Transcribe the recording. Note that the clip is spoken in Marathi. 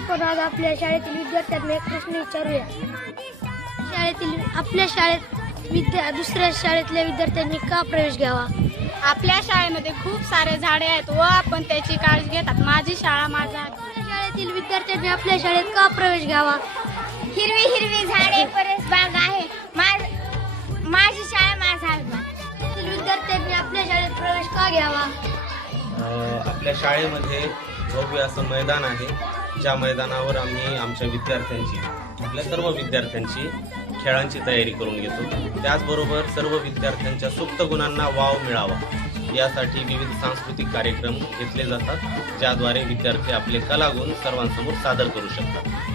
आपण आज आपल्या शाळेतील विद्यार्थ्यांना एक प्रश्न विचारूया. आपल्या शाळेत दुसऱ्या शाळेतल्या विद्यार्थ्यांनी का प्रवेश घ्यावा? आपल्या शाळेमध्ये खूप सारे झाडे आहेत व आपण त्याची काळजी घेतात. माझी शाळा माझा. आपल्या शाळेतील विद्यार्थ्यांनी आपल्या शाळेत का प्रवेश घ्यावा? हिरवी हिरवी झाडे परस बाग आहे. माझी शाळा माझा अभिमान. विद्यार्थ्यांनी आपल्या शाळेत प्रवेश का घ्यावा? आपल्या शाळेमध्ये भव्य असं मैदान आहे, ज्या मैदानावर आम्ही आपल्या सर्व विद्यार्थ्यांची खेळांची तयारी करून घेतो. त्याचबरोबर सर्व विद्यार्थ्यांच्या सुप्त गुणांना वाव मिळावा यासाठी विविध सांस्कृतिक कार्यक्रम घेतले जातात, ज्याद्वारे विद्यार्थी आपले कलागुण सर्वांसमोर सादर करू शकतात.